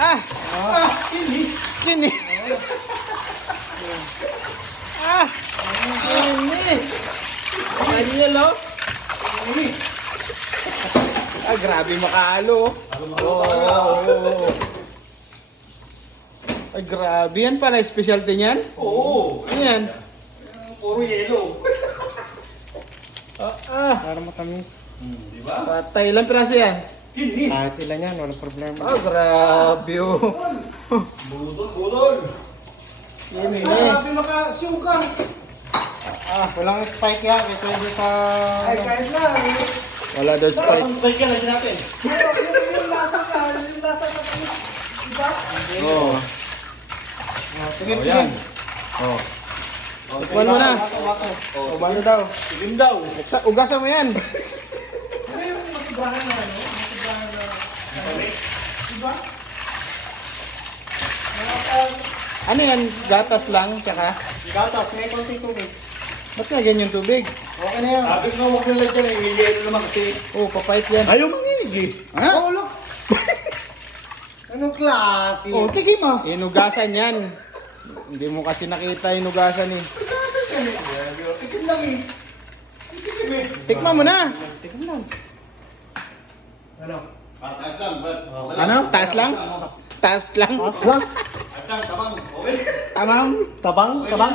Ah! Kini. Kini! Ah! Kini. Daniel, oh! Kini. Ah, grabe makalo. Oh. Ay, grabe yan pala. Specialty niyan? Oo. Ano yan? Puro yelo. Para matamis. Di ba? Patay. Ilang piraso yan? Kini. Kahit ilan yan, walang problema. Ah, grabe, oh. Budol. Yan eh. Grabe makasukan. Walang spike yan, kasi doon sa... Ay, kahit na. Wala daw spike. Spike yan, lagyan natin. Yung lasa ka, yung lasa sa tamis. Diba? Oo. Sige, Oh, yan. Oh. Tikman mo na. Oh, paano daw? Tigim daw. Ugasan mo yan. Ano yung masubrahan na ano? Masubrahan na... Diba? Ano yan? Gatas lang, tsaka? gatas, may konting tubig. Ba't nga ganyan tubig? Okay na yan. Sabi ko huwag nila dyan, yung yelo naman kasi. Oh, papait yan. Ayaw manginig eh. Ha? Oo, look. Anong klase? Oh, tigim ah. Inugasan yan. Hindi mo kasi nakita inugasan eh. Tigim lang eh. Tigim eh. Tikman mo na. Tignan lang. Ano? Taas lang, Brad. Ano? Taas lang? Taas lang? Taas lang. Taas lang, tamang. Okay. Tamam? Tabang? Tabang?